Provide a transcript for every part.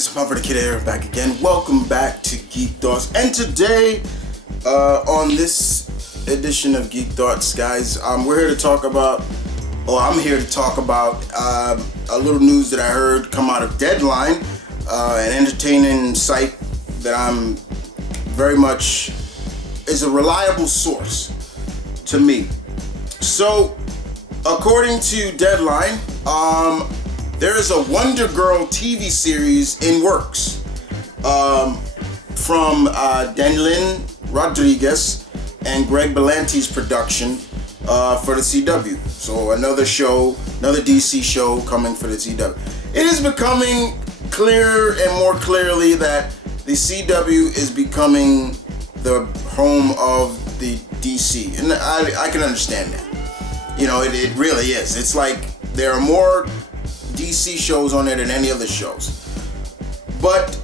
It's Mumford the Kid here, back again. Welcome back to Geek Thoughts. And today, on this edition of Geek Thoughts, guys, we're here to talk about, I'm here to talk about a little news that I heard come out of Dailyn, an entertaining site that I'm very much is a reliable source to me. So, according to Dailyn, there is a Wonder Girl TV series in works from Dailyn Rodriguez and Greg Berlanti's production for the CW. So another show, another DC show coming for the CW. It is becoming clearer and more clearly that the CW is becoming the home of the DC. And I can understand that. You know, it really is. It's like there are more DC shows on it than any other shows. But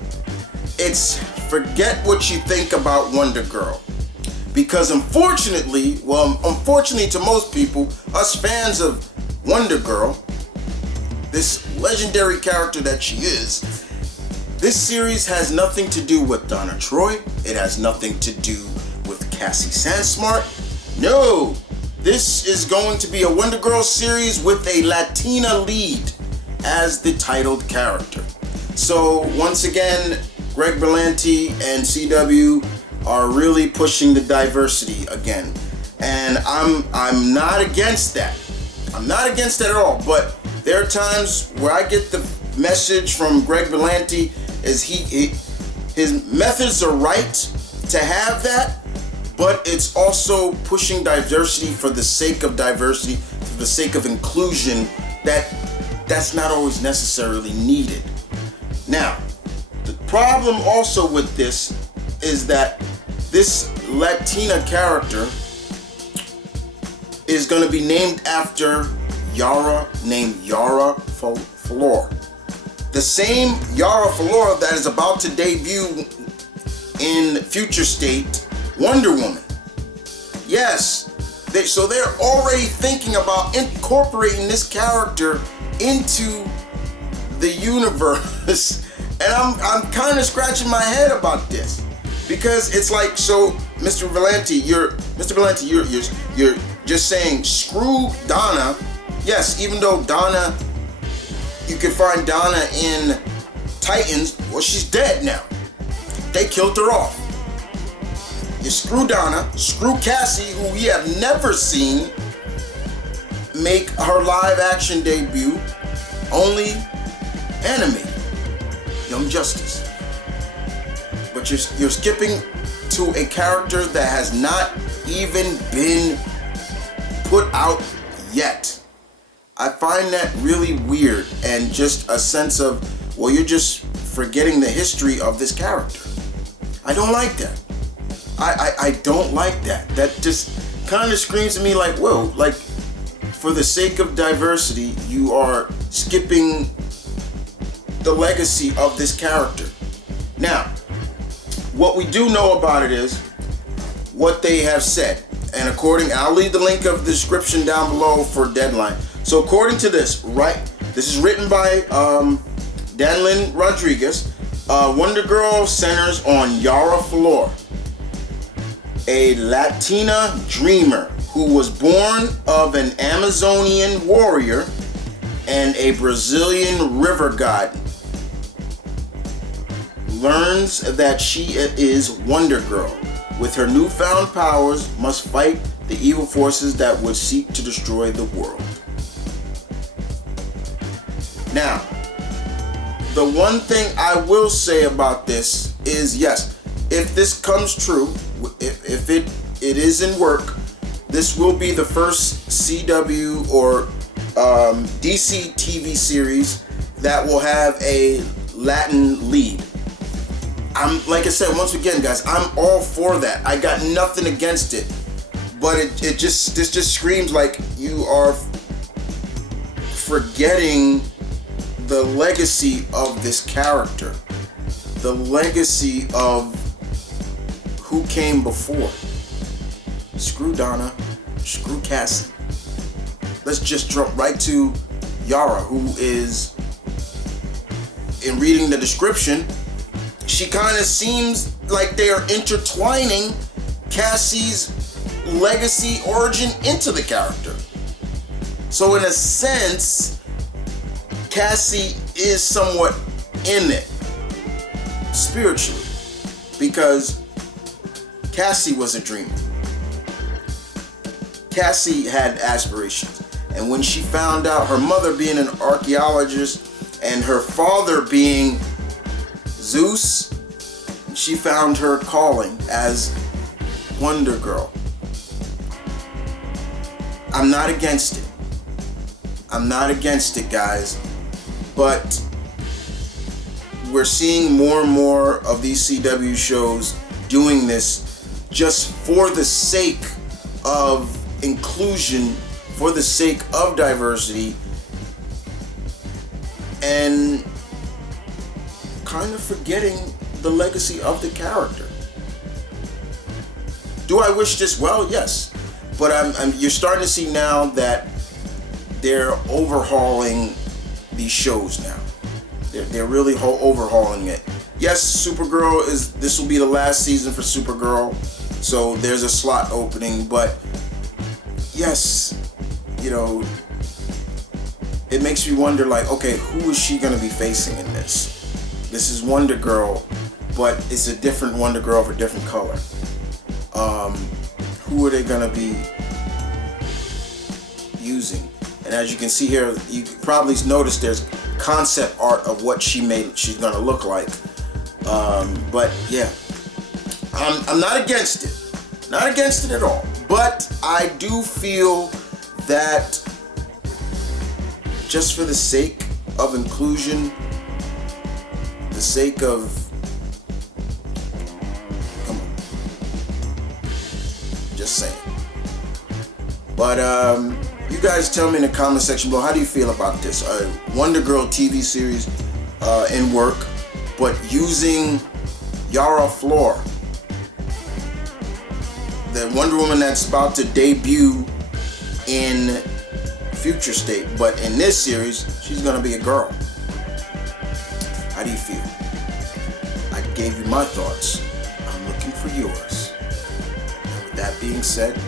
it's forget what you think about Wonder Girl. Because unfortunately to most people, us fans of Wonder Girl, this legendary character that she is, this series has nothing to do with Donna Troy. It has nothing to do with Cassie Sandsmart. No, this is going to be a Wonder Girl series with a Latina lead as the titled character. So once again, Greg Berlanti and CW are really pushing the diversity again. And I'm not against that. I'm not against that at all. But there are times where I get the message from Greg Berlanti is his methods are right to have that, but it's also pushing diversity for the sake of diversity, for the sake of inclusion, that's not always necessarily needed. Now, the problem also with this is that this Latina character is going to be named after Yara Flor. The same Yara Flor that is about to debut in Future State Wonder Woman. Yes, so they're already thinking about incorporating this character into the universe. And I'm kind of scratching my head about this, because it's like, so Mr. Berlanti, you're just saying screw Donna. Yes, even though Donna, you can find Donna in Titans, well, she's dead now. They killed her off. You screw Donna, screw Cassie, who we have never seen make her live action debut, only animated, Young Justice. But you're skipping to a character that has not even been put out yet. I find that really weird, and just a sense of, well, you're just forgetting the history of this character. I don't like that. I don't like that. That just kind of screams to me like, whoa, like, for the sake of diversity, you are skipping the legacy of this character. Now, what we do know about it is what they have said. And I'll leave the link of the description down below for Dailyn. So according to this, this is written by Dailyn Rodriguez. Wonder Girl centers on Yara Flor, a Latina dreamer who was born of an Amazonian warrior and a Brazilian river god. Learns that she is Wonder Girl. With her newfound powers, must fight the evil forces that would seek to destroy the world. Now, the one thing I will say about this is, yes, if this comes true, if it is in work, this will be the first CW or DC TV series that will have a Latin lead. Like I said, once again, guys, I'm all for that. I got nothing against it, but this just screams like you are forgetting the legacy of this character, the legacy of who came before. Screw Donna, screw Cassie. Let's just jump right to Yara, who is in reading the description, she kind of seems like they are intertwining Cassie's legacy origin into the character. So in a sense, Cassie is somewhat in it spiritually, because Cassie was a dreamer. Cassie had aspirations, and when she found out, her mother being an archaeologist and her father being Zeus, she found her calling as Wonder Girl. I'm not against it. I'm not against it, guys. But we're seeing more and more of these CW shows doing this just for the sake of inclusion, for the sake of diversity, and kind of forgetting the legacy of the character. Do I wish this well? Yes. But you're starting to see now that they're overhauling these shows now. They're really overhauling it. Yes, Supergirl this will be the last season for Supergirl, so there's a slot opening, but yes, it makes me wonder, like, okay, who is she gonna be facing in this? This is Wonder Girl, but it's a different Wonder Girl of a different color. Who are they gonna be using? And as you can see here, you probably noticed there's concept art of what she's gonna look like. But yeah, I'm not against it. Not against it at all. But I do feel that just for the sake of inclusion, the sake of, come on, just saying. But you guys tell me in the comment section below, how do you feel about this? Wonder Girl TV series in work, but using Yara Flor, the Wonder Woman that's about to debut in Future State, but in this series, she's gonna be a girl. How do you feel? I gave you my thoughts. I'm looking for yours. And with that being said,